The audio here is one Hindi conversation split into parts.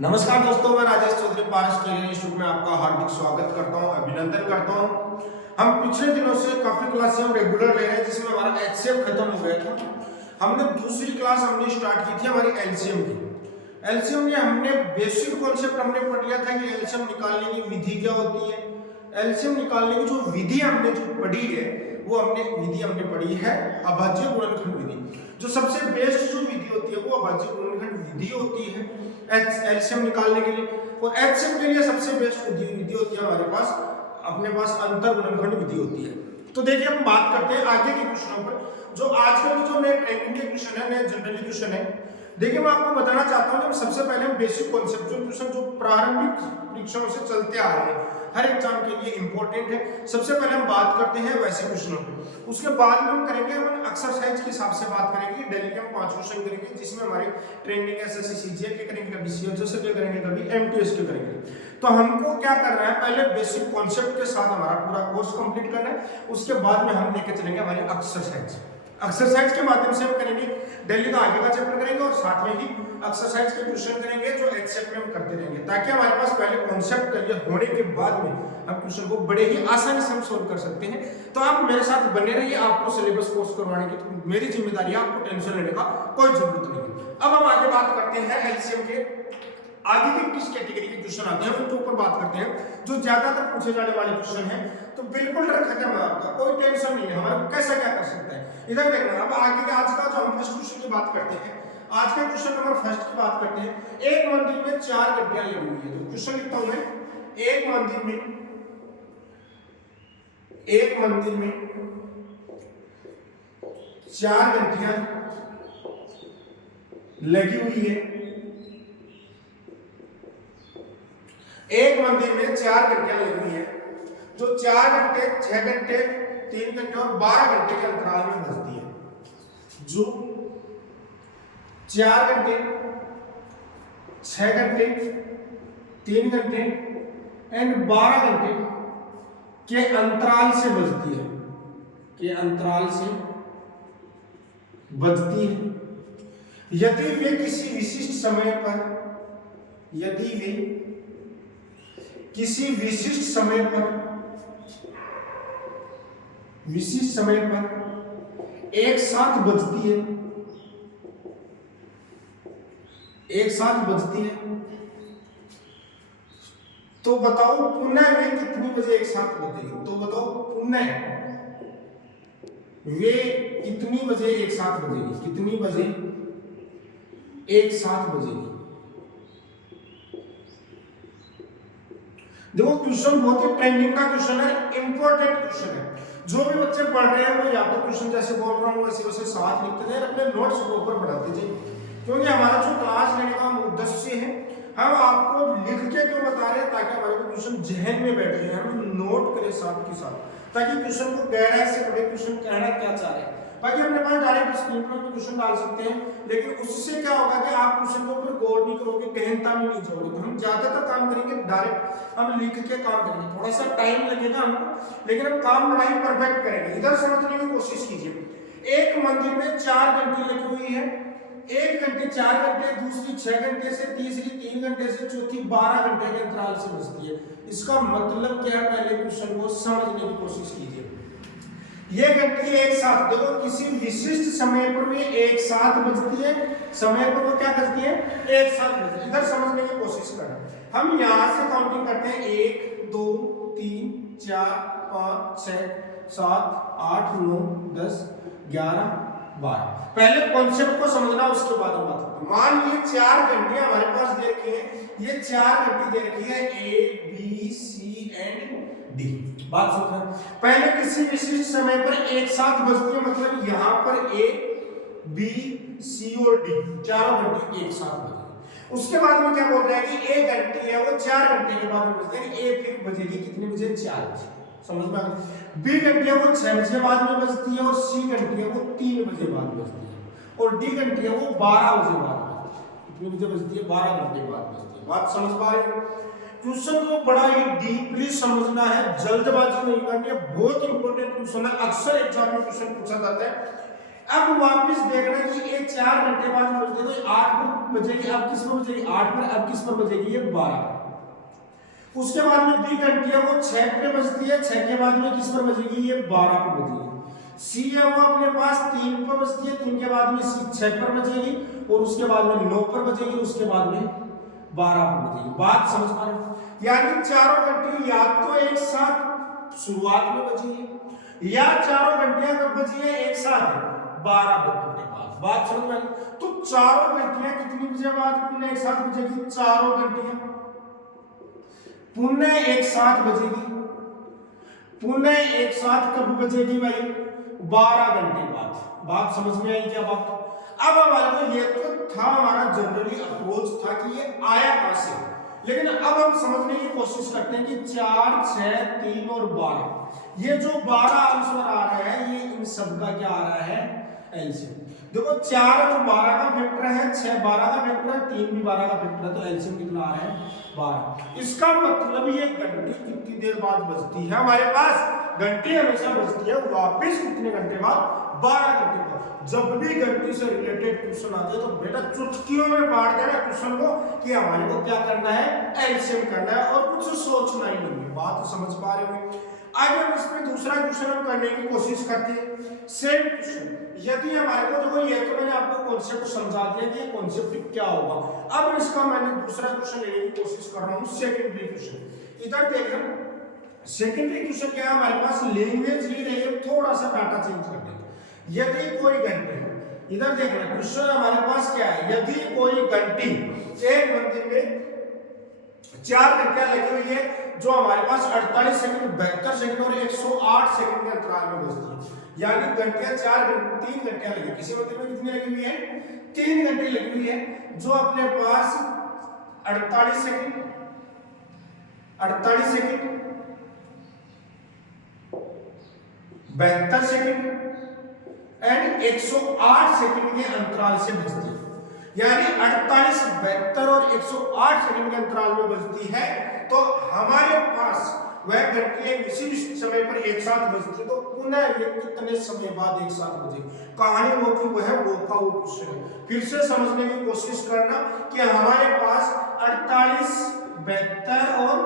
नमस्कार दोस्तों, मैं राजेश चौधरी पारस के इंस्टीट्यूट में आपका हार्दिक स्वागत करता हूं, अभिनंदन करता हूं। हम पिछले दिनों से काफी क्लासें हम रेगुलर ले रहे हैं, जिसमें हमारा एचसीएफ खत्म हो गया था। हमने दूसरी क्लास स्टार्ट की थी हमारी एलसीएम की। एलसीएम में हमने बेसिक कॉन्सेप्ट हमने पढ़ लिया था कि एलसीएम निकालने की विधि क्या होती है। एलसीएम निकालने की जो विधि हमने जो पढ़ी है वो हमने पढ़ी है अभाज्य गुणनखंड विधि। जो सबसे बेस्ट जो विधि होती है वो अभाज्य गुणनखंड विधि होती है एलसीएम निकालने के लिए। और एचसीएम के लिए सबसे बेस्ट विधि होती है हमारे पास, अपने पास अंतर गुणनखंड विधि होती है। तो देखिए हम बात करते हैं आगे के क्वेश्चनों पर। जो आजकल के जो नए ट्रेंडिंग के क्वेश्चन है, नए जनरल क्वेश्चन है, देखिए मैं आपको बताना चाहता हूं कि सबसे पहले हम बेसिक कॉन्सेप्चुअल क्वेश्चन जो प्रारंभिक परीक्षाओं से चलते आ रहे हैं, हर एग्जाम के लिए इंपॉर्टेंट है। सबसे पहले हम बात करते हैं वैसे क्वेश्चनों पे, उसके बाद में हम करेंगे हम एक्सरसाइज के हिसाब से बात करेंगे। डेली के हम 5 क्वेश्चन करेंगे, जिसमें हमारे ट्रेंडिंग एसएससी सीजीएल के करेंगे, कभी सीएचएस के करेंगे, कभी एमटीएस के करेंगे। तो हमको क्या करना है, पहले बेसिक कॉन्सेप्ट के साथ हमारा पूरा कोर्स कंप्लीट करना है। उसके बाद में हम लेके चलेंगे हमारी एक्सरसाइज के माध्यम से हम करेंगे। डेली का आगे का चैप्टर करेंगे और साथ में ही एक्सरसाइज के क्वेश्चन करेंगे जो एचसीएफ में हम करते रहेंगे, ताकि हमारे पास पहले कॉन्सेप्ट क्लियर होने के बाद में हम क्वेश्चन को बड़े ही आसानी से हम सोल्व कर सकते हैं। तो आप मेरे साथ बने रहिए, आपको सिलेबस कोर्स करवाने की मेरी जिम्मेदारी है, आपको टेंशन लेने का कोई जरूरत नहीं है। अब हम आगे बात करते हैं एलसीएम के आगे के किस कैटेगरी के क्वेश्चन आते हैं उनके ऊपर बात करते हैं, जो ज्यादातर पूछे जाने वाले क्वेश्चन हैं। तो बिल्कुल डर खत्म है आपका, कोई टेंशन नहीं है, हमारा कैसा क्या कर सकता है। इधर देखना, अब आगे के आज का जो हम फर्स्ट क्वेश्चन की बात करते हैं, आज के क्वेश्चन नंबर फर्स्ट की बात करते हैं। एक मंदिर में 4 घंटियां लगी हुई है। तो क्वेश्चन लिखता हूं मैं, एक मंदिर में 4 घंटियां लगी हुई है। एक मंदिर में 4 घंटियां लगी हुई है, जो 4 घंटे, 6 घंटे, 3 घंटे और 12 घंटे के अंतराल में बजती है। जो 4 घंटे, 6 घंटे, 3 घंटे एंड 12 घंटे के अंतराल से बजती है, यदि वे किसी विशिष्ट समय पर एक साथ बजती है, तो बताओ पुनः वे कितनी बजे एक साथ बजेगी। तो बताओ पुनः वे कितनी बजे एक साथ बजेगी। देखो क्वेश्चन बहुत ही ट्रेंडिंग का क्वेश्चन है, इंपॉर्टेंट क्वेश्चन है। जो भी बच्चे पढ़ रहे हैं वो या तो क्वेश्चन जैसे बोल रहा हूँ वैसे साथ लिखते जाए, अपने नोट्स को ऊपर बढ़ाते जाइए। क्योंकि हमारा जो क्लास लेने का उद्देश्य है, हम आपको लिख के क्यों बता रहे हैं, ताकि हमारे क्वेश्चन जहन में बैठ जाए, हम नोट करें साथ के साथ, ताकि क्वेश्चन को गहराई से पढ़े, क्वेश्चन कहना क्या चाह रहे हैं। बाकी अपने पास डायरेक्ट स्क्रीन पर क्वेश्चन डाल सकते हैं, लेकिन उससे क्या होगा कि आप क्वेश्चन के ऊपर गौर नहीं करोगे, गहनता में नहीं जाओगे। तो हम ज्यादातर काम करेंगे डायरेक्ट, हम लिख के काम करेंगे, थोड़ा सा टाइम लगेगा हमको, लेकिन हम काम बड़ा ही परफेक्ट करेंगे। इधर समझने की कोशिश कीजिए। एक मंदिर में 4 घंटी लगी हुई है, एक घंटे 4 घंटे, दूसरी 6 घंटे से, तीसरी 3 घंटे से, चौथी 12 घंटे के अंतराल से बजती है। इसका मतलब क्या है, पहले क्वेश्चन को समझने की कोशिश कीजिए। ये घंटी एक साथ, देखो किसी विशिष्ट समय पर भी एक साथ बजती है, समय पर वो क्या करती है, एक साथ बजती है। इधर समझने की कोशिश करें। हम यहां से काउंटिंग करते हैं, 1 2 3 4 5 6 7 8 9 10 11 12। पहले कॉन्सेप्ट को समझना, उसके बाद हम बात करते हैं। मान लीजिए 4 घंटियां हमारे पास दे रखी है, ये 4 घंटी दे रखी है, A B C and D। बात समझना, पहले किसी विशिष्ट समय पर एक साथ बजती है, मतलब यहां पर A B C और D चारों घंटे एक साथ बजेगी। उसके बाद में क्या बोल रहा है कि एक घंटी है वो 4 घंटे के बाद में बजती है, A फिर बजेगी कितने बजे, 4 बजे। समझ में आ गया। B घंटी है वो 6 बजे बाद में बजती है, और C घंटी है वो 3 बजे बाद बजती है, और D घंटी है वो 12 बजे बाद बजती है। कितने बजे बजती है, 12 घंटे बाद बजती है। बात समझ पा रहे हो। क्वेश्चन को बड़ा ही डीपली समझना है, जल्दबाजी नहीं करनी है, बहुत इंपॉर्टेंट क्वेश्चन है, अक्सर एग्जाम में क्वेश्चन पूछा जाता है। अब वापस देखना कि ये 4 घंटे बाद बजते तो 8 पर बजेगी, अब किस पर बजेगी 8 पर, अब किस पर बजेगी ये 12 पर। उसके बाद में बी घंटी है वो 6 पे बजती है, 6 के बाद में किस पर बजेगी ये 12 पर बजेगी। सी है वो अपने पास 3 पर बजती है, 3 के बाद में सी 6 पर बजेगी और उसके बाद में 9 पर बजेगी, उसके बाद में 12 पर बजेगी। बात समझ पा रहे हो? यानी चारों घंटे या तो एक साथ शुरुआत में बजेगी या चारों घंटियां कब बजी है एक साथ 12 घंटे बाद। बात समझ में आई? तो चारों घंटियां कितनी बजे बाद पुनः एक साथ बजेगी? चारों घंटियां पुनः एक साथ बजेगी। पुनः एक साथ कब बजेगी भाई? 12 घंटे बाद। बात समझ में आई क्या बात? अब हमारे को ये तो था हमारा जनरली अप्रोच था कि ये आया कहां से, लेकिन अब हम समझने की कोशिश करते हैं कि 4, 6, 3 और 12 ये जो 12 आंसर आ रहा है ये इन सब का क्या आ रहा है? एलसीएम। देखो 4 और 12 का फैक्टर है, 6 12 का फैक्टर है, 3 भी 12 का फैक्टर है, तो एलसीएम कितना आ रहा है? 12। इसका मतलब ये घंटी कितनी देर बाद बजती है हमारे पास? घंटी हमेशा बजती है वापस कितने घंटे बाद? 12 घंटे बाद। जब भी घंटी से रिलेटेड क्वेश्चन आते हैं तो बेटा चुटकियों में बांट देना क्वेश्चन को कि हमारे को क्या करना है? एलसीएम करना है और कुछ सोचना ही नहीं है। बात समझ पा रहे हो? आगे हम इसमें दूसरा क्वेश्चन हम करने की कोशिश करते हैं। सेम क्वेश्चन यदि हमारे को, देखो ये तो मैंने आपको कॉन्सेप्ट समझा दिया कि कॉन्सेप्ट क्या होगा। अब इसका मैंने दूसरा क्वेश्चन लेने की कोशिश कर रहा हूँ, सेकेंडरी क्वेश्चन। इधर देख रहे हैं सेकेंडरी क्वेश्चन क्या है हमारे पास? लैंग्वेज ही नहीं है, थोड़ा सा डाटा चेंज कर देते। यदि कोई घंटी, इधर देख रहे हैं क्वेश्चन हमारे पास क्या है? यदि कोई घंटी एक मंदिर में 4 घंटियां लगी हुई है जो हमारे पास 48 सेकंड, 72 सेकंड और 108 सेकंड के अंतराल में बजती है, यानी घंटियां 3 घंटियां लगी। किसी मंदिर में कितनी लगी हुई है? 3 घंटी लगी हुई है जो अपने पास 48 सेकंड, 72 सेकंड एंड 108 सेकंड के अंतराल से बजती है। यानी 48, 72 और 108 सेकंड के अंतराल में बजती है। तो हमारे पास वह घंटी एक विशिष्ट समय पर एक साथ बजती है, तो पुनः वे कितने समय बाद एक साथ बजेगी? कहानी वो की वह वो का वो क्वेश्चन है। फिर से समझने की कोशिश करना कि हमारे पास 48, 72 और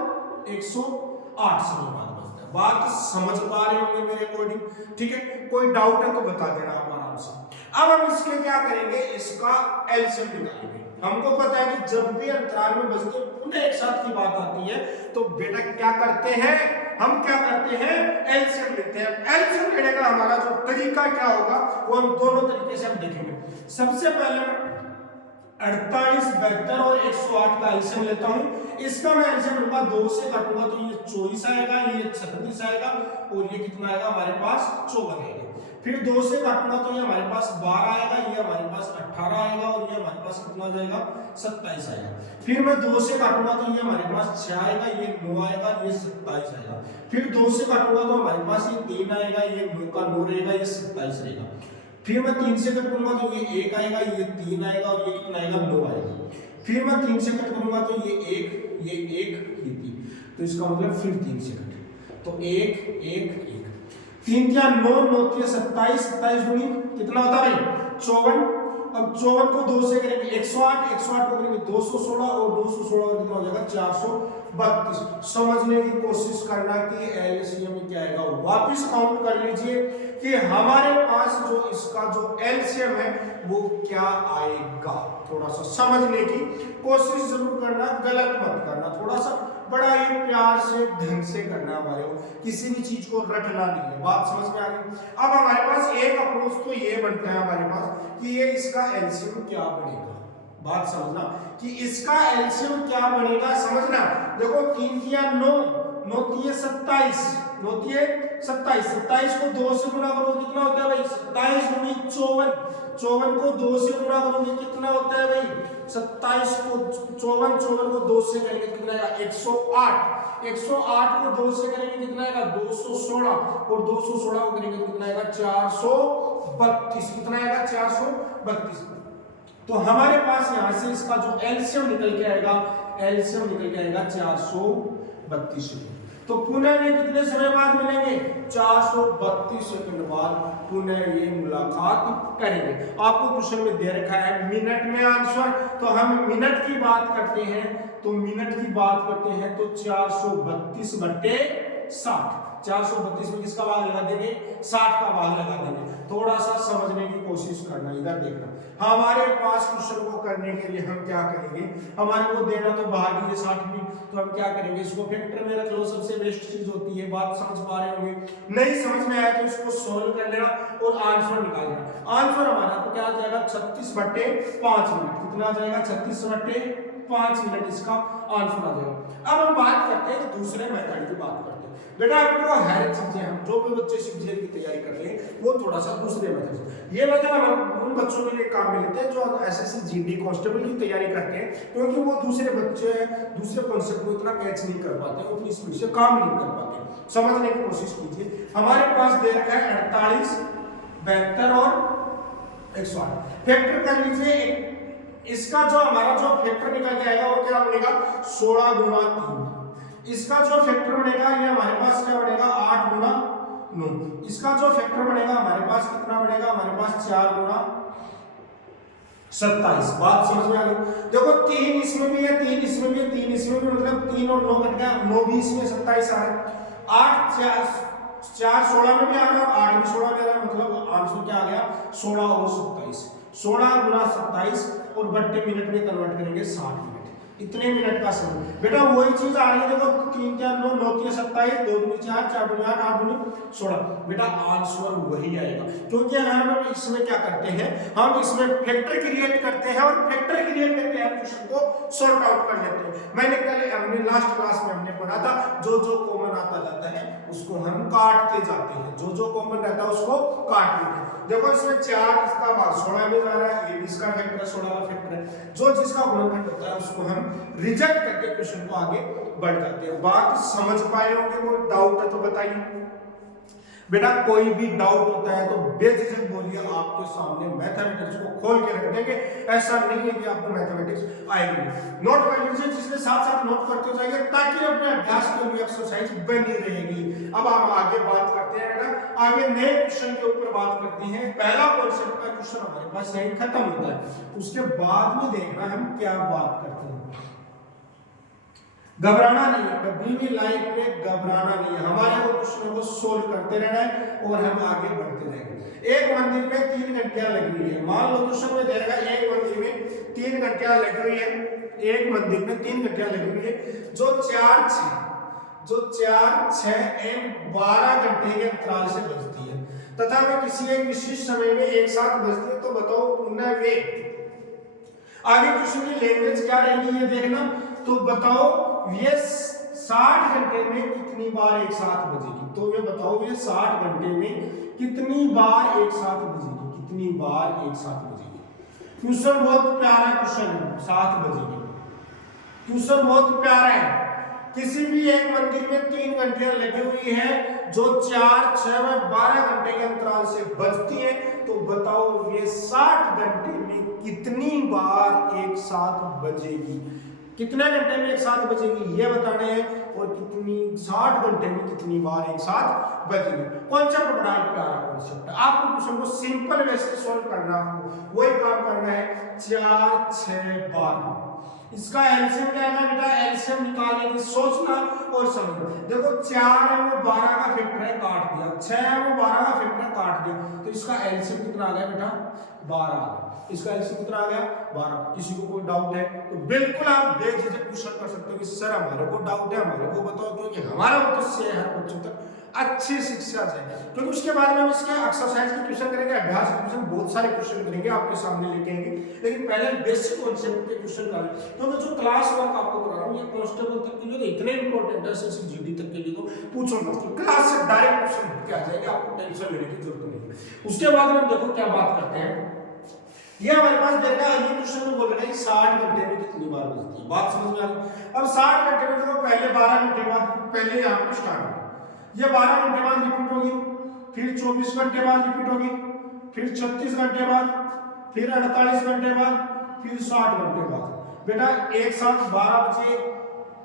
108 समय बाद बजता है। बात समझ पा रहे होंगे मेरे अकॉर्डिंग? ठीक है, कोई डाउट है तो बता देना आप आराम से। अब हम इसके क्या करेंगे? इसका एलसीएम निकालेंगे। हमको पता है कि जब भी अंतराल में बजते पुनः एक साथ की बात आती है तो बेटा क्या करते हैं? हम क्या करते हैं? एलसीएम लेते हैं। एलसीएम लेने का हमारा जो तरीका क्या होगा वो हम दोनों तरीके से हम देखेंगे। सबसे पहले 48, 72 और 108 का एलसीएम लेता हूं। इसका मैं एलसीएम लूंगा, 2 से काटूंगा तो ये 24 आएगा, ये 36 आएगा और ये कितना आएगा हमारे पास? 54 आएगा। फिर 2 से काटूंगा तो ये हमारे पास 12 आएगा, ये हमारे पास 18 आएगा और ये हमारे पास कितना जाएगा? 27 आएगा। फिर मैं 2 से काटूंगा तो ये हमारे पास 6 आएगा, ये 9 आएगा, ये 27 आएगा। फिर 2 से काटूंगा तो हमारे पास ये 3 आएगा, ये 9 का 9 रहेगा, ये 27 रहेगा। फिर मैं 3 से कट करूंगा तो ये 1 आएगा, ये 3 आएगा और ये कितना आएगा? 9 आएगा। फिर मैं 3 से कट करूंगा तो ये 1, ये 3, तो इसका मतलब फिर 3 से कट, तो 1, 1, 1, 3 क्या 9, 9 क्या 27, 27 दूनी कितना होता है भाई? 54। अब 54 को 2 से करेंगे 108, 108 को करेंगे 216 और 216 कितना हो जाएगा? 432। समझने की कोशिश करना कि एलसीएम क्या आएगा। वापस काउंट कर लीजिए कि हमारे पास जो इसका जो एलसीएम है वो क्या आएगा। थोड़ा सा समझने की कोशिश जरूर करना, गलत मत करना, थोड़ा सा बड़ा ही प्यार से ढंग से करना हमारे को, किसी भी चीज को रटना नहीं है। बात समझ में आ गई? अब हमारे पास एक अप्रोच तो ये बनता है हमारे पास कि ये इसका एलसीएम क्या बनेगा। बात समझना कि इसका एलसीएम क्या बनेगा, समझना। देखो 3 तिया 9, 9 तिया 27, 9 तिया 27, 27 को 2 से गुणा करो कितना होता है भाई? 27 दूनी 54, 54 को 2 से गुणा करोगे कितना होता है भाई? 27 को 54, 54 को 2 से करेंगे कितना आएगा? 108, 108 को 2 से करेंगे कितना आएगा? 216 और 216 को करेंगे तो कितना आएगा? 432। कितना आएगा? 432। तो हमारे पास यहां से इसका जो एलसीएम निकल के आएगा, एलसीएम निकल के आएगा 432। तो पुनः ये कितने समय बाद मिलेंगे? 432 सेकंड बाद पुनः ये मुलाकात करेंगे। आपको क्वेश्चन में दे रखा है मिनट में आंसर, तो हम मिनट की बात करते हैं, तो मिनट की बात करते हैं तो 432/60। 432 में किसका भाग लगा देंगे? 60 का भाग लगा देंगे। थोड़ा सा समझने की कोशिश करना, इधर देखना। हमारे पास क्वेश्चन को करने के लिए हम क्या करेंगे, हमारे को देना तो भाग ही है 60 में, तो हम क्या करेंगे, इसको फैक्टर में रख लो, सबसे बेस्ट चीज होती है। बात समझ पा रहे होंगे? नहीं समझ में आया तो इसको सोल्व कर लेना और आंसर निकाल लेना। आंसर हमारा तो क्या आ जाएगा? 36/5 मिनट। कितना आ जाएगा? 36/5 मिनट इसका आंसर आ जाएगा। अब हम बात करते हैं कि दूसरे मेथड की बात करते हैं। बेटा आपको हर चीजें, हम जो भी बच्चे सीजीएल की तैयारी कर रहे हैं वो थोड़ा सा दूसरे मेथड से, ये मेथड हम उन बच्चों के लिए काम में लेते हैं जो एसएससी जीडी कांस्टेबल की तैयारी करते हैं, क्योंकि वो दूसरे बच्चे दूसरे कॉन्सेप्ट को इतना कैच नहीं कर पाते, उतनी स्पीड से काम नहीं कर पाते। समझने की कोशिश कीजिए। हमारे पास दे रखा है 48, 72 और 108। फैक्टर कर लीजिए। इसका जो हमारा जो फैक्टर निकल के आएगा वो क्या बनेगा? 16 गुना 3। इसका जो फैक्टर बनेगा ये हमारे पास क्या बनेगा? 8 गुना 9। इसका जो फैक्टर बनेगा हमारे पास कितना बनेगा? हमारे पास 4 गुना 27। बात समझ में आ गई? देखो 3 इसमें भी है, 3 इसमें भी है, 3 इसमें भी, मतलब 3 और 9 कट गया, 9 भी इसमें, 27 आ रहा है। 8 4 16 में भी आ रहा है, 8 भी 16 में आ रहा है, मतलब आंसर क्या आ गया? 16 और 27। 16 गुना 27 और बट्टे मिनट में कन्वर्ट करेंगे 60 मिनट। इतने मिनट का समय। बेटा वही चीज आ रही है, देखो 3 4 9 9 3 27, 2 2 4 4 2 8 8 2 16। बेटा आंसर वही आएगा, क्योंकि हम इसमें क्या करते हैं, हम इसमें फैक्टर क्रिएट करते हैं और फैक्टर क्रिएट करके हम क्वेश्चन को सॉर्ट आउट कर लेते हैं। मैंने कल हमने लास्ट क्लास में हमने पढ़ा था, जो जो कॉमन आता जाता है उसको हम काटते जाते हैं, जो जो कॉमन रहता है उसको काट लेते हैं। देखो इसमें 4 इसका भाग 16 में जा रहा है, ये भी इसका फैक्टर है, 16 का फैक्टर है। जो जिसका गुणनखंड होता है उसको हम रिजेक्ट करके क्वेश्चन को आगे बढ़ जाते हैं। बात समझ पाए होंगे? कोई डाउट है तो बताइए। बेटा कोई भी डाउट होता है तो बेझिझक बोलिए, आपके सामने मैथमेटिक्स को खोल के रख देंगे। ऐसा नहीं है कि आपको मैथमेटिक्स आएगी नहीं। नोट कर लीजिए, जिसमें साथ साथ नोट करते जाइए ताकि अपने अभ्यास के लिए एक्सरसाइज बनी रहेगी। अब हम आगे बात करते हैं बेटा, आगे नए क्वेश्चन के ऊपर बात करते हैं। पहला कॉन्सेप्ट का क्वेश्चन हमारे पास यही खत्म होता है, उसके बाद में देखना हम क्या बात करते हैं। घबराना नहीं है, कभी भी लाइफ में घबराना नहीं है। हमारे को क्वेश्चन को सोल्व करते रहना है और हम आगे बढ़ते रहेंगे। एक मंदिर में 3 घंटियां लगी हुई है। मान लो क्वेश्चन में दे रखा है एक मंदिर में 3 घंटियां लगी हुई है, एक मंदिर में 3 घंटियां लगी हुई है जो 4 6 एवं 12 घंटे के अंतराल से बजती है तथा वे किसी एक विशिष्ट समय में एक साथ बजती है। तो बताओ पुनः वे, आगे क्वेश्चन की लैंग्वेज क्या रहेगी ये देखना। तो बताओ ये 60 घंटे में कितनी बार एक साथ बजेगी। तो ये बताओ ये 60 घंटे में कितनी बार एक साथ बजेगी, कितनी बार एक साथ बजेगी। क्वेश्चन बहुत प्यारा क्वेश्चन है, 7 बजेगी। क्वेश्चन बहुत प्यारा है। किसी भी एक मंदिर में 3 घंटियां लगी हुई है जो 4 6 व 12 घंटे के अंतराल से बजती है। तो बताओ ये 60 घंटे में कितनी बार एक साथ बजेगी, कितने घंटे में एक साथ बजेगी ये बताने हैं, और कितनी 60 घंटे में कितनी बार एक साथ बजेगी। कॉन्सेप्ट बड़ा प्यारा कॉन्सेप्ट है। आपको क्वेश्चन को सिंपल वे से सॉल्व करना है, वही काम करना है। 4 6 12 इसका एलसीएम क्या है बेटा? एलसीएम निकालने की सोचना और समझना। देखो 4 है वो 12 का फैक्टर है, काट दिया। 6 है वो 12 का फैक्टर है, काट दिया। तो इसका एलसीएम कितना आ गया बेटा? 12 आ गया। इसका एलसीएम कितना आ गया? 12। किसी को कोई डाउट है तो बिल्कुल आप बेझिझक क्वेश्चन कर सकते हो कि सर हमारे को डाउट है, हमारे को बताओ, क्योंकि हमारा उद्देश्य है हर बच्चों तक अच्छी शिक्षा जाए। क्योंकि उसके बाद में हम इसके एक्सरसाइज के क्वेश्चन करेंगे, अभ्यास के क्वेश्चन, बहुत सारे क्वेश्चन करेंगे, आपके सामने लेके आएंगे। लेकिन पहले बेसिक कॉन्सेप्ट के क्वेश्चन करें, क्योंकि जो क्लास वर्क आपको करा रहा हूं ये कांस्टेबल तक के लिए तो इतने इंपॉर्टेंट है, एसएससी जीडी तक के लिए तो पूछो मत। क्लास से डायरेक्ट क्वेश्चन क्या जाएगा, आपको टेंशन लेने की जरूरत नहीं। उसके बाद में देखो क्या बात करते हैं। ये हमारे पास देखा ये क्वेश्चन में बोल रहा है 60 घंटे में कितनी बार बजती है। बात समझ में आ गई? अब 60 घंटे में देखो पहले 12 घंटे बाद पहले यहाँ पे स्टार्ट हो, ये 12 घंटे बाद रिपीट होगी, फिर 24 घंटे बाद रिपीट होगी, फिर 36 घंटे बाद, फिर 48 घंटे बाद, फिर 60 घंटे बाद। बेटा एक साथ 12 बजे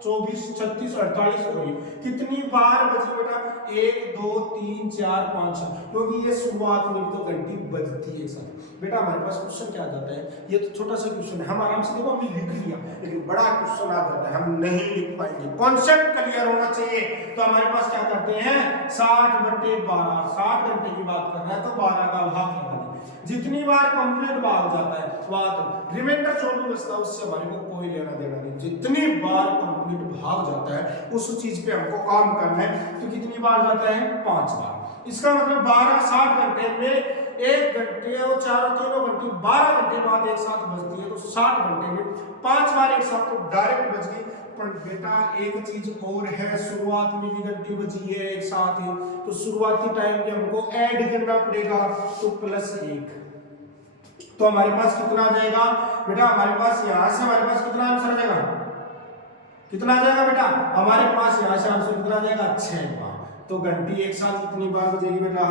24, 36, 48 हो गई। कितनी बार बजी बेटा? 1, 2, 3, 4, 5, क्योंकि ये शुरुआत में भी तो घंटी बजती है एक साथ। बेटा हमारे पास क्वेश्चन क्या आ जाता है, ये तो छोटा सा क्वेश्चन है, हम आराम से देखो हमने लिख लिया, लेकिन बड़ा क्वेश्चन आ जाता है, हम नहीं लिख पाएंगे। कॉन्सेप्ट क्लियर होना चाहिए। तो हमारे पास क्या करते हैं, 60/12, 60 घंटे की बात कर रहा है तो 12 का भाग लगा दें। जितनी बार कंप्लीट भाग जाता है बात, रिमाइंडर जो भी बचता है उससे हमारे को कोई लेना देना नहीं। जितनी बार कंप्लीट भाग जाता है उस चीज पे हमको काम करना है। तो कितनी बार जाता है? 5 बार। इसका मतलब 12 60 घंटे में 1 घंटे और 4 3 घंटे 12 घंटे बाद एक साथ बजती है, तो 60 घंटे में 5 बार एक साथ तो डायरेक्ट बज गई। पर बेटा एक चीज और है, शुरुआत में भी घंटी बजी है एक साथ ही, तो शुरुआती टाइम में हमको ऐड करना पड़ेगा, तो +1। तो हमारे पास कितना आ जाएगा बेटा? हमारे पास यहां से हमारे पास कितना आंसर आ जाएगा? कितना आ जाएगा बेटा? हमारे पास यहां से आंसर कितना आ जाएगा? 6 बार। तो घंटी एक साथ कितनी बार बजेगी बेटा?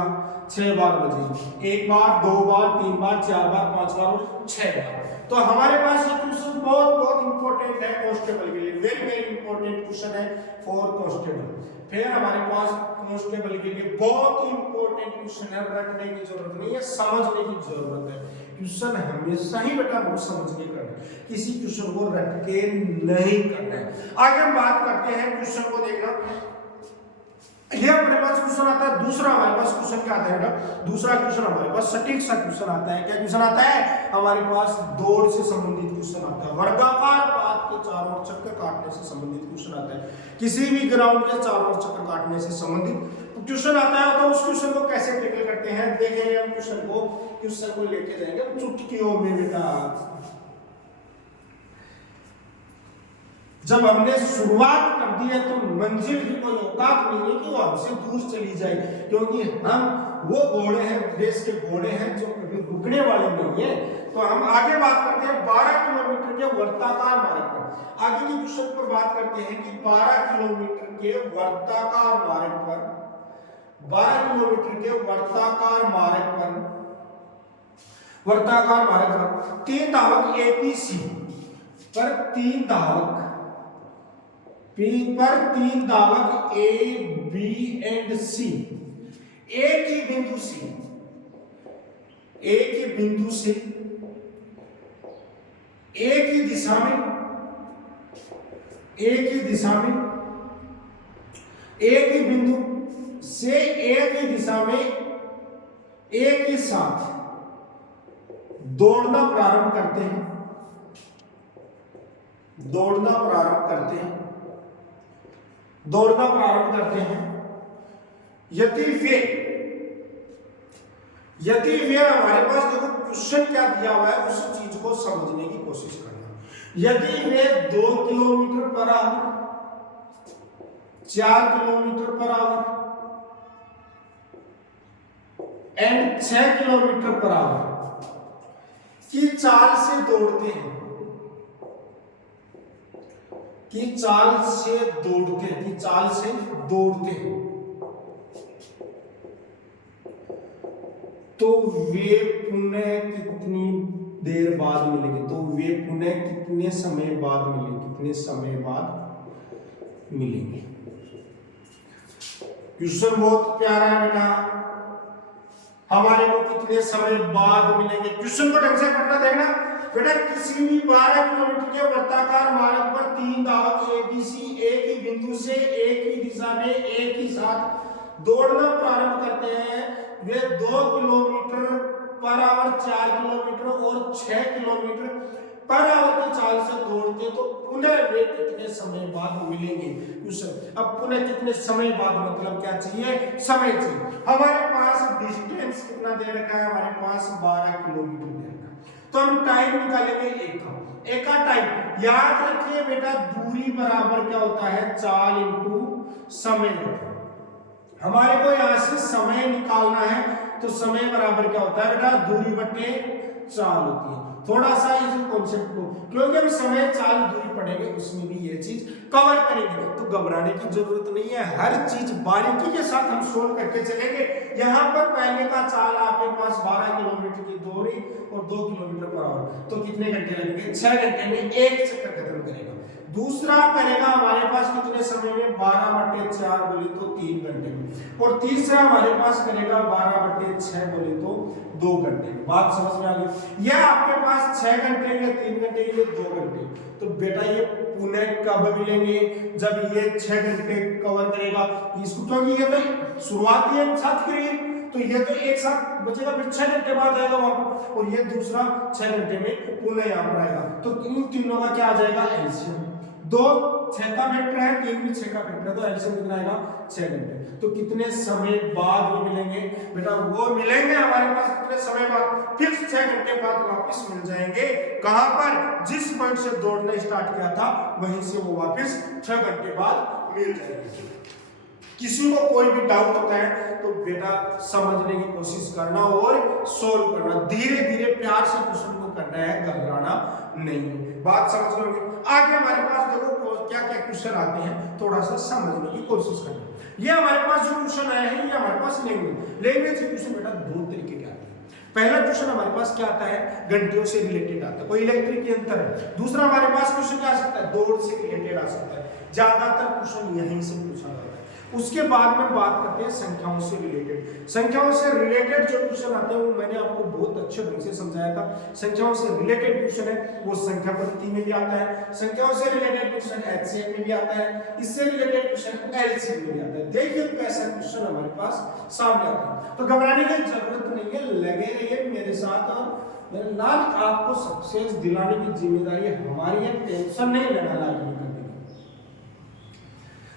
6 बार बजेगी। 1 बार, 2 बार, 3 बार, 4 बार, 5 बार और 6 बार। तो हमारे पास ये क्वेश्चन बहुत बहुत इंपॉर्टेंट है कांस्टेबल के लिए, वेरी वेरी इंपॉर्टेंट क्वेश्चन है फॉर कांस्टेबल। फिर हमारे पास कांस्टेबल के लिए बहुत ही इंपॉर्टेंट क्वेश्चन है, रटने की जरूरत नहीं है, समझने की जरूरत है। क्वेश्चन हमेशा ही बेटा बहुत समझ के करना है, किसी क्वेश्चन को रट के नहीं करना है। आगे हम बात करते हैं क्वेश्चन को देखना। ये हमारे पास क्वेश्चन आता है दूसरा। हमारे पास क्वेश्चन क्या आता है बेटा? दूसरा क्वेश्चन हमारे पास सटीक सा क्वेश्चन आता है। क्या क्वेश्चन आता है? हमारे पास दौड़ से संबंधित क्वेश्चन आता है, वर्गाकार पाथ के चारों ओर चक्कर काटने से संबंधित क्वेश्चन आता है, किसी भी ग्राउंड के चारों ओर चक्कर काटने से संबंधित क्वेश्चन आता है। तो उस क्वेश्चन को कैसे टैकल करते हैं देखेंगे हम। क्वेश्चन को लेके जाएंगे चुटकियों में बेटा। जब हमने शुरुआत कर दी है तो मंजिल की कोई औकात नहीं है कि वो हमसे दूर चली जाए, क्योंकि हम वो घोड़े हैं, देश के घोड़े हैं जो कभी रुकने वाले नहीं है। तो हम आगे बात करते हैं 12 किलोमीटर के वर्ताकार मार्ग पर। आगे के क्वेश्चन पर बात करते हैं कि 12 किलोमीटर के वर्ताकार मार्ग पर, 12 किलोमीटर के वर्ताकार मार्ग पर 3 धावक एपीसी पर 3 धावक ए बी एंड सी एक ही बिंदु से एक ही दिशा में एक ही बिंदु से एक ही दिशा में एक ही साथ दौड़ना प्रारंभ करते हैं यदि वे हमारे पास देखो क्वेश्चन क्या दिया हुआ है उस चीज को समझने की कोशिश करना। यदि वे 2 kilometre per hour, 4 kilometre per hour and 6 kilometre per hour की चाल से दौड़ते हैं, तो वे पुनः कितनी देर बाद मिलेंगे? कितने समय बाद मिलेंगे? क्वेश्चन बहुत प्यारा है बेटा। हमारे को कितने समय बाद मिलेंगे? क्वेश्चन को ढंग से पढ़ना देखना बेटा। किसी भी 12 किलोमीटर के वर्ताकार मार्ग पर 3 धावक एबीसी एक ही बिंदु से एक ही दिशा में एक ही साथ दौड़ना प्रारंभ करते हैं। वे 2 किलोमीटर पर आवर, 4 किलोमीटर और 6 किलोमीटर पर आवर की चाल से दौड़ते, तो पुनः वे कितने समय बाद मिलेंगे? क्वेश्चन अब पुनः कितने समय बाद मतलब क्या चाहिए? समय चाहिए। हमारे पास डिस्टेंस कितना दे रखा है? हमारे पास 12 किलोमीटर दे रखा है। तो हम टाइम निकालेंगे एक का टाइम। याद रखिए बेटा दूरी बराबर क्या होता है? चाल इंटू समय। हमारे को यहां से समय निकालना है तो समय बराबर क्या होता है बेटा? दूरी बटे चाल होती है। थोड़ा सा इस कॉन्सेप्ट को, क्योंकि हम समय चाल दूरी पढ़ेंगे उसमें भी ये चीज कवर करेंगे, तो घबराने की जरूरत नहीं है। हर चीज बारीकी के साथ हम सोल्व करके चलेंगे। यहाँ पर पहले का चाल आपके पास 12 किलोमीटर की दूरी और 2 किलोमीटर पर आवर, तो कितने घंटे लगेंगे? 6 घंटे में एक चक्कर खत्म करेगा। दूसरा करेगा हमारे पास कितने समय में, 12/4 बोले तो 3 घंटे में, और तीसरा हमारे पास करेगा 12/6 बोले तो 2 घंटे में। बात समझ में आ गई? यह आपके पास 6 घंटे या 3 घंटे ये 2 घंटे, तो बेटा ये पुनः कब मिलेंगे, जब ये 6 घंटे कवर करेगा इसको, क्योंकि ये तो शुरुआती है साथ करिए, तो ये तो एक साथ बचेगा, फिर 6 घंटे बाद आएगा वहां पर, और ये दूसरा 6 घंटे में पुनः यहाँ पर आएगा, तो इन तीनों का क्या आ जाएगा, एलसीएम। 2 6 का फैक्टर है, 3 भी 6 का फैक्टर है, तो एलसीएम कितना आएगा, 6 घंटे। तो कितने समय बाद वो मिलेंगे बेटा, वो मिलेंगे हमारे पास कितने समय बाद, फिर 6 घंटे बाद वापस मिल जाएंगे। कहां पर, जिस पॉइंट से दौड़ना स्टार्ट किया था वहीं से वो वापस 6 घंटे बाद मिल जाएंगे। किसी को कोई भी डाउट होता है तो बेटा समझने की कोशिश करना और सोल्व करना, धीरे धीरे प्यार से क्वेश्चन को करना है, घबराना नहीं। बात समझ लोगे? आगे हमारे पास देखो क्या क्या क्वेश्चन आते हैं, थोड़ा सा समझने की कोशिश करना। ये हमारे पास जो क्वेश्चन आया है ये हमारे पास लैंग्वेज के क्वेश्चन बेटा 2 तरीके के आते हैं। पहला क्वेश्चन हमारे पास क्या आता है, घंटियों से रिलेटेड आता है, कोई इलेक्ट्रिक यंत्र है। दूसरा हमारे पास क्वेश्चन क्या आ सकता है, दौड़ से रिलेटेड आ सकता है। ज्यादातर क्वेश्चन यहीं से पूछा जाता है। उसके बाद में बात करते हैं संख्याओं से रिलेटेड। संख्याओं से रिलेटेड जो क्वेश्चन आते हैं वो मैंने आपको बहुत अच्छे ढंग से समझाया था। संख्याओं से रिलेटेड क्वेश्चन है वो संख्या पद्धति में भी आता है, संख्याओं से रिलेटेड क्वेश्चन एचसीएफ में भी आता है, इससे रिलेटेड क्वेश्चन एलसीएम में भी आता है। देखिए कैसा क्वेश्चन हमारे पास सामने आता है, तो घबराने की जरूरत नहीं है, लगे रहिए मेरे साथ, और मेरे लाल आपको सक्सेस दिलाने की जिम्मेदारी हमारी है, टेंशन नहीं लेना लाल।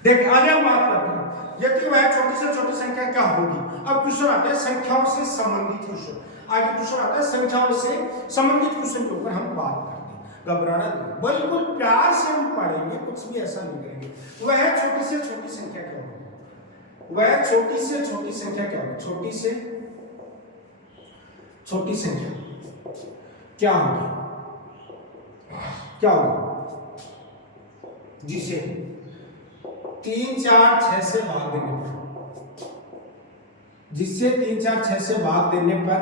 देखिए आगे हम बात करते हैं, यदि वह छोटी से छोटी संख्या क्या होगी। अब क्वेश्चन आता है संख्याओं से संबंधित क्वेश्चन। आगे क्वेश्चन आता है संख्याओं से संबंधित क्वेश्चन के ऊपर हम बात करते हैं। घबराना नहीं, बिल्कुल प्यार से हम पढ़ेंगे, कुछ भी ऐसा नहीं करेंगे। वह छोटी से छोटी संख्या क्या होगी, वह छोटी से छोटी संख्या क्या होगी, छोटी से छोटी संख्या क्या होगी, क्या होगी, जिसे 3 4 6 से भाग देने पर, जिससे 3 4 6 से भाग देने पर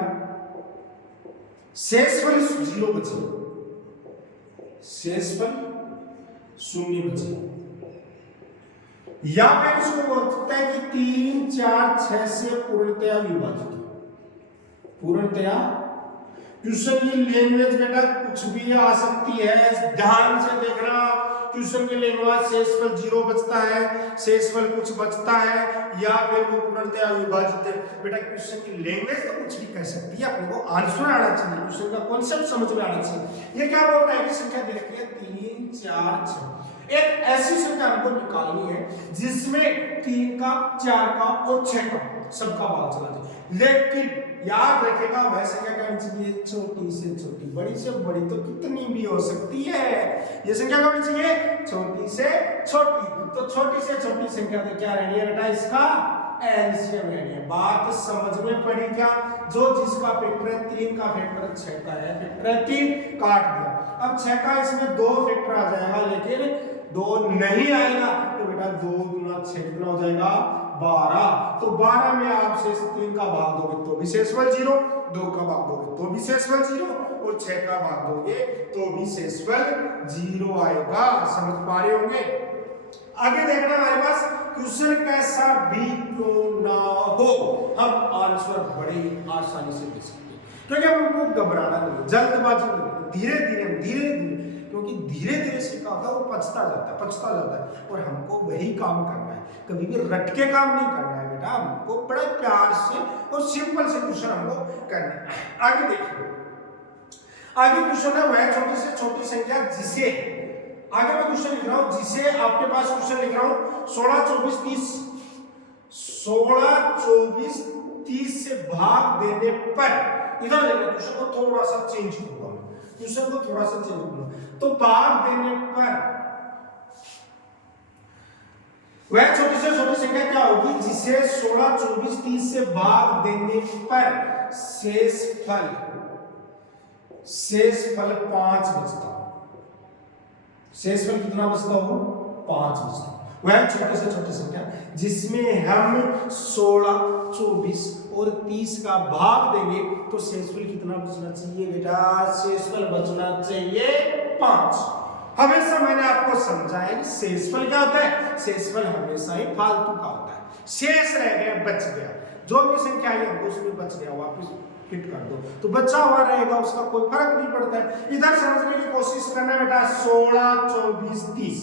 शेषफल 0 बचे, शेषफल 0 बचे। या फिर इसको बोल सकते हैं कि 3 4 6 से पूर्णतया विभाजित, पूर्णतया। क्वेश्चन की लैंग्वेज बेटा कुछ भी आ सकती है, ध्यान से देखना। क्वेश्चन के लैंग्वेज शेषफल 0 बचता है, शेषफल कुछ बचता है, या फिर वो पूर्णतया विभाजित है। बेटा क्वेश्चन की लैंग्वेज तो कुछ भी कह सकती है, अपने को आंसर आना चाहिए, क्वेश्चन का कॉन्सेप्ट समझ में आना चाहिए। ये क्या बोल रहा है कि संख्या दे रखी है 3 4 6, एक ऐसी संख्या हमको निकालनी है जिसमें 3 का 4 का और 6 का सबका भाग चला जाए। लेकिन याद रखेगा वह संख्या क्या होनी चाहिए, छोटी से छोटी। बड़ी से बड़ी तो कितनी भी हो सकती है, ये संख्या क्या होनी चाहिए, छोटी से छोटी। तो छोटी से छोटी संख्या तो क्या रहनी है बेटा, इसका एलसीएम रहनी है। बात समझ में पड़ी क्या? जो जिसका फैक्टर है 3 का फैक्टर 6 का है, फैक्टर 3 काट दिया। अब 6 का इसमें 2 फैक्टर आ जाएगा, लेकिन 2 नहीं आएगा, तो बेटा 2 गुना 6 कितना हो जाएगा, 12। तो 12 में आप शेष 3 का भाग दोगे तो भी शेषफल 0, 2 का भाग दोगे तो भी शेषफल 0, और 6 का भाग दोगे तो भी शेषफल 0 आएगा। समझ पा रहे होंगे? आगे देखना हमारे पास क्वेश्चन कैसा भी क्यों ना हो, हम आंसर बड़े आसानी से दे सकते हैं, क्योंकि हमको घबराना नहीं, जल्दबाजी नहीं, धीरे धीरे, क्योंकि धीरे धीरे सीखा होता है वो पछता जाता है, और हमको वही काम करना है, कभी भी रट के काम नहीं करना है बेटा, हमको बड़े प्यार से और सिंपल से क्वेश्चन हमको करना है। आगे देखिए, आगे क्वेश्चन है वह छोटी से छोटी संख्या जिसे, आगे मैं क्वेश्चन लिख रहा हूं, जिसे आपके पास क्वेश्चन लिख रहा हूं 16 24 30 से भाग देने पर, इधर देखो क्वेश्चन को थोड़ा सा चेंज करूंगा, क्वेश्चन को थोड़ा सा चेंज करूंगा, तो भाग देने पर वह छोटी से छोटी संख्या क्या होगी, जिसे 16 24 30 से भाग देने पर शेषफल 5 बचता, शेषफल कितना बचता हो, 5 बचता। वह छोटी से छोटी संख्या जिसमें हम 16 24 और 30 का भाग देंगे तो शेषफल कितना बचना चाहिए बेटा, शेषफल बचना चाहिए 5। हमेशा मैंने आपको समझाया कि शेषफल क्या होता है, शेषफल हमेशा ही फालतू का होता है। शेष रह गया, बच गया, जो भी संख्या आई हमको उसमें बच गया वापस फिट कर दो, तो बचा हुआ रहेगा, उसका कोई फर्क नहीं पड़ता है। इधर समझने की कोशिश करना बेटा 16, 24, 30।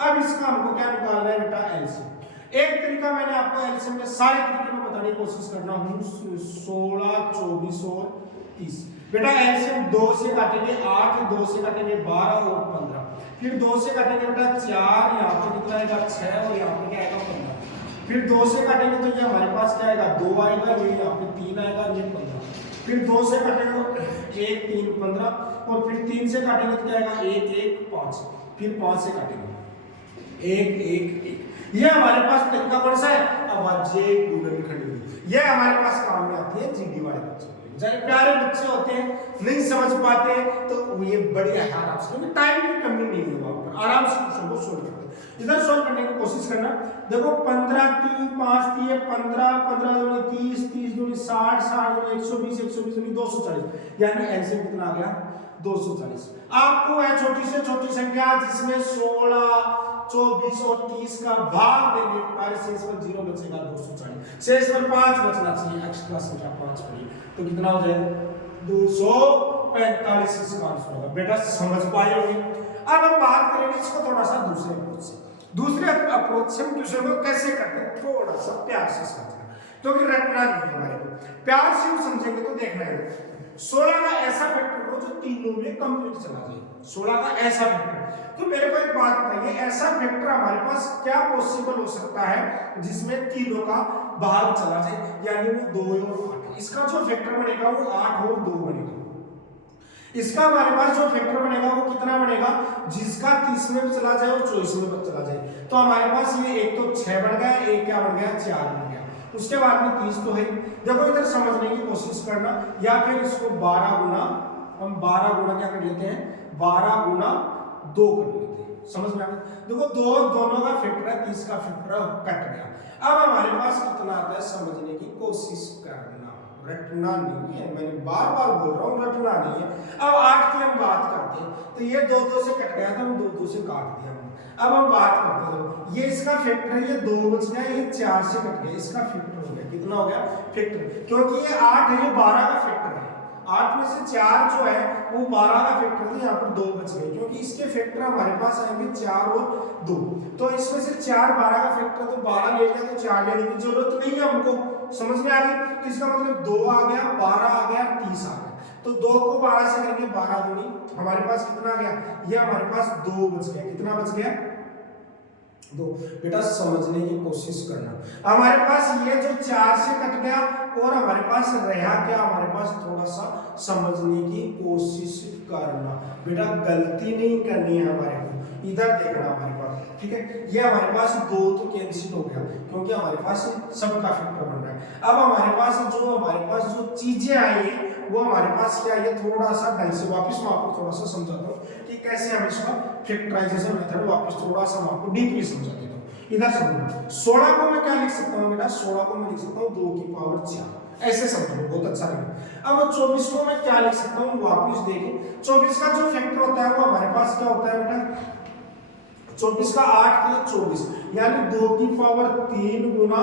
अब इसका हमको क्या निकालना है बेटा, एलसीएम। एक तरीका मैंने आपको एलसीएम में सारे तरीके में बताने की कोशिश करना हूँ, 16, 24 और 30। बेटा एलसीएम 2 से काटेंगे 8, 2 से काटेंगे 12 और 15, फिर 2 से काटेंगे बेटा 4, यहाँ पे कितना आएगा 6 और यहाँ पे क्या आएगा 15, फिर 2 से काटेंगे तो ये हमारे पास क्या आएगा 2 आएगा, ये यहाँ पे 3 आएगा, ये 15, फिर 2 से काटेंगे 1, 3, 15 और फिर 3 से काटेंगे तो क्या आएगा 1, 1, 5, फिर 5 से काटेंगे 1, 1, 1। ये हमारे पास तरीका कौन सा है, अभाज्य गुणनखंड। ये हमारे पास काम में आती है जीडी वाले बच्चों, जब प्यारे बच्चे होते हैं नहीं समझ पाते तो ये बढ़िया है, आराम से, टाइम की कमी नहीं है, वहां पर आराम से क्वेश्चन को सोल्व करते हैं। इधर सोल्व करने की कोशिश करना। देखो 15, 3, 5, 3, 15, 15 दूनी 30, 30 दूनी 60, 60 दूनी 120, 120 दूनी 240, यानी एलसीएम कितना आ गया 240। आपको है छोटी से छोटी संख्या जिसमें 16, 24 और 30 का भाग देंगे, हमारे शेष पर 0 बचेगा 240, शेष पर 5 बचना चाहिए, एक्स्ट्रा संख्या 5 पड़ी तो कितना हो जाएगा 245 इसका आंसर होगा। बेटा समझ पाए होंगे। अब हम बात करेंगे इसको थोड़ा सा दूसरे अप्रोच से। दूसरे अप्रोच से हम क्वेश्चन को कैसे करते हैं, थोड़ा सा प्यार से समझना, क्योंकि रटना नहीं है हमारे को, प्यार से हम समझेंगे तो देखना है। 16 का ऐसा फैक्टर हो जो तीनों में कंप्लीट चला जाए, 16 का ऐसा फैक्टर। तो मेरे को एक बात बताइए, ऐसा फैक्टर हमारे पास क्या पॉसिबल हो सकता है जिसमें तीनों का भाग चला जाए, यानी वो 2 और 8। इसका जो फैक्टर बनेगा वो 8 और 2 बनेगा। इसका हमारे पास जो फैक्टर बनेगा वो कितना बनेगा, जिसका 30 में भी चला जाए और 24 में भी चला जाए। तो हमारे पास ये एक तो 6 बन गया, एक क्या बन गया 4 बन गया, उसके बाद में 30 तो है। देखो इधर समझने की कोशिश करना, या फिर इसको 12 गुना, हम 12 गुना क्या कर लेते हैं, 12 गुना 2 कर लेते हैं, समझ में आ गया। देखो दोनों का फैक्टर है, 30 का फैक्टर कट गया। अब हमारे पास कितना आता है समझने की कोशिश करना, रटना नहीं है, मैंने बार बार बोल रहा हूँ, रटना नहीं है। अब 8 की हम बात करते हैं तो ये 2 2 से कट गया था, हम 2 2 से काट दिया। अब हम बात करते हैं, ये इसका फैक्टर है, ये 2 बच गया, ये 4 से कट गया, इसका फैक्टर हो गया, कितना हो गया फैक्टर, क्योंकि ये 8 है, ये 12 का फैक्टर है। 8 में से 4 जो है वो 12 का फैक्टर था, यहाँ पर 2 बच गए, क्योंकि इसके फैक्टर हमारे पास आएंगे 4 और 2। तो इसमें से 4 12 का फैक्टर, तो 12 ले लिया तो 4 लेने की जरूरत नहीं है हमको, समझ में आ गई। तो इसका मतलब 2 आ गया, 12 आ गया, 30 आ गया। तो 2 को 12 से करेंगे 12 दूनी, हमारे पास कितना आ गया, ये हमारे पास 2 बच गया, कितना बच गया 2। बेटा समझने की कोशिश करना, हमारे पास ये जो 4 से कट गया और हमारे पास रहा क्या, हमारे पास थोड़ा सा समझने की कोशिश करना। बेटा गलती नहीं करनी है हमारे को, इधर देखना हमारे पास, ठीक है। ये हमारे पास 2 तो कैंसिल हो गया, क्योंकि हमारे पास सबका फैक्टर बन रहा है। अब हमारे पास जो चीजें आई है वो हमारे पास क्या है, थोड़ा सा ढंग से वापस मैं आपको थोड़ा सा समझाता हूँ कि कैसे हम इसका फैक्टराइजेशन मेथड वापस थोड़ा सा मैं आपको डीपली समझा देता हूँ। इधर समझो, 16 को मैं क्या लिख सकता हूँ बेटा, 16 को मैं लिख सकता हूँ 2 की पावर 4, ऐसे समझो बहुत अच्छा लगेगा। अब 24 को मैं क्या लिख सकता हूँ, वापस देखें 24 का जो फैक्टर होता है वो हमारे पास क्या होता है बेटा, 24 का 8 के 24, यानी 2 की पावर 3 गुना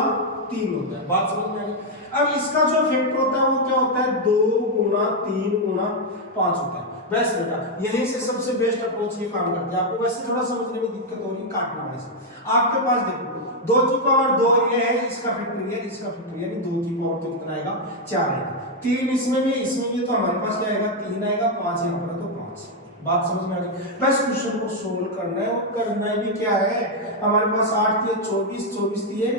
3 होता है, बात समझ में आ गई। अब इसका जो फैक्टर होता है वो क्या होता है, 2 गुना 3 गुना 5 होता है। बस बेटा यही से सबसे बेस्ट अप्रोच ये काम करते हैं। आपको वैसे थोड़ा समझने में दिक्कत हो रही काटने वाले से, आपके पास देखो 2 की पावर 2 ये है, इसका फैक्टर ये, इसका फैक्टर यानी 2 की पावर तो कितना आएगा 4 आएगा, 3 इसमें भी तो हमारे पास क्या आएगा 3 आएगा, 5 यहाँ पर तो 5। बात समझ में आ गई। बस क्वेश्चन को सोल्व करना है, और करना भी क्या है, हमारे पास 8 दिए 24, 24 दिए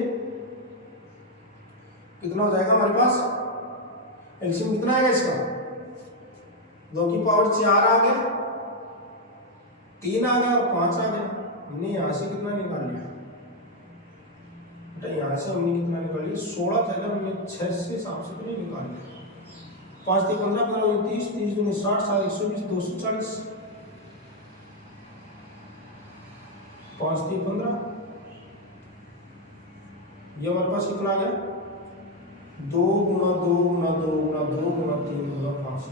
कितना हो जाएगा हमारे पास, एलसीएम कितना आएगा इसका, 2 की पावर 4 आ गया, 3 आ गया और 5 आ गया। हमने यहाँ से कितना निकाल लिया बेटा, यहाँ से हमने कितना निकाल लिया 16 था ना, हमने 6 से हिसाब से तो नहीं निकाल लिया। 5 3 15 15 30 30 दूनी 60 60 120 240, 5 3 15, ये हमारे पास कितना आ गया 2 गुना 2 गुना 2 गुना 2 गुना 3 गुना 5,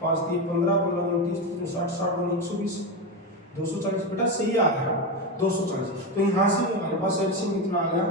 5 3 15 15 29 30 60 60 120, 240 बेटा सही आ गया 240। तो यहाँ से हमारे पास एलसीएम कितना आ गया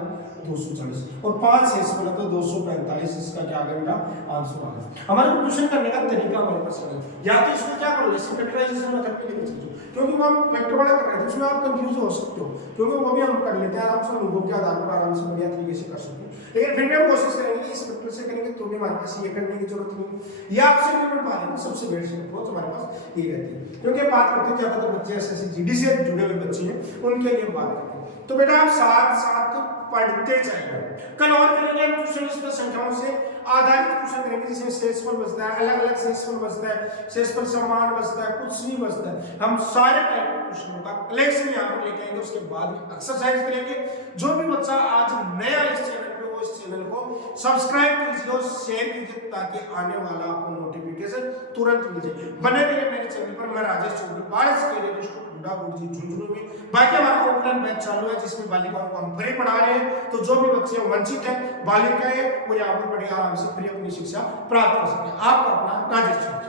240 और 5 शेष बना तो 245। इसका क्या आ गया बेटा आंसर आ गया। हमारे को क्वेश्चन करने का तरीका हमारे पास है, या तो इसमें क्या करो जैसे फैक्टराइजेशन मेथड पे लेके चलो, क्योंकि वो हम फैक्टर वाला कर रहे थे उसमें आप कंफ्यूज हो सकते हो, क्योंकि वो भी हम कर लेते हैं आराम से, अनुभव के आधार पर आराम से बढ़िया तरीके से कर सकते हैं। लेकिन फिर भी हम कोशिश करेंगे इस फैक्टर से करेंगे तो भी हमारे पास ये करने की जरूरत नहीं है, या आपसे पेमेंट पा लेंगे सबसे बेस्ट अप्रोच हमारे पास ये रहती है। क्योंकि बात करते हैं ज्यादातर बच्चे ऐसे जीडी से जुड़े हुए बच्चे हैं उनके लिए बात करते हैं। तो बेटा आप साथ साथ पढ़ते जाइए। कल और करेंगे हम क्वेश्चन इसमें संख्याओं से आधारित क्वेश्चन करेंगे, जिसमें शेषफल बचता है, अलग अलग शेषफल बचता है, शेषफल समान बचता है, कुछ नहीं बचता है। हम सारे टाइप के क्वेश्चनों का कलेक्शन यहाँ पर लेके आएंगे, उसके बाद एक्सरसाइज करेंगे। जो भी बच्चा आज नया इस चैनल पे वो इस चैनल को सब्सक्राइब कीजिए और शेयर कीजिए ताकि आने वाला आपको नोटिफिकेशन तुरंत मिल जाए। बने रहिए मेरे चैनल पर। मैं राजेश चौधरी पारस के जी झुंझुनू में। बाकी हमारा ऑफलाइन बैच चालू है जिसमें बालिकाओं को हम फ्री पढ़ा रहे हैं, तो जो भी बच्चे वंचित हैं बालिकाएं वो यहाँ पर पढ़े आराम से फ्री अपनी शिक्षा प्राप्त कर सके। आपका अपना राजेश।